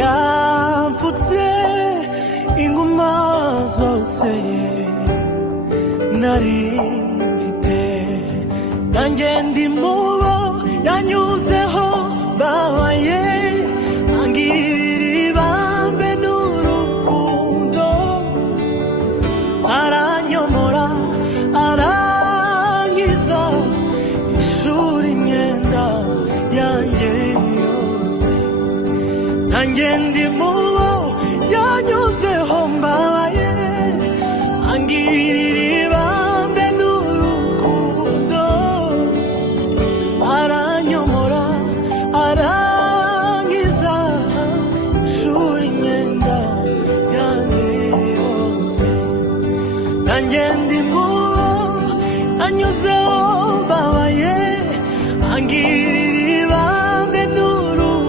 yapfutse inguma zose nari mfite, nanjye ndi mubo yanyuzeho babaye, angirira ibambe n'urukundo, aranyomora arankiza, ishuri imyenda yanjye yose, nanjye ndi mubo yanyuzeho mbabaye, angirira ibambe n'urukundo, aranyomora arankiza, ishuri imyenda yanjye yose, nanjye ndi mubo yanyuzeho mbabaye.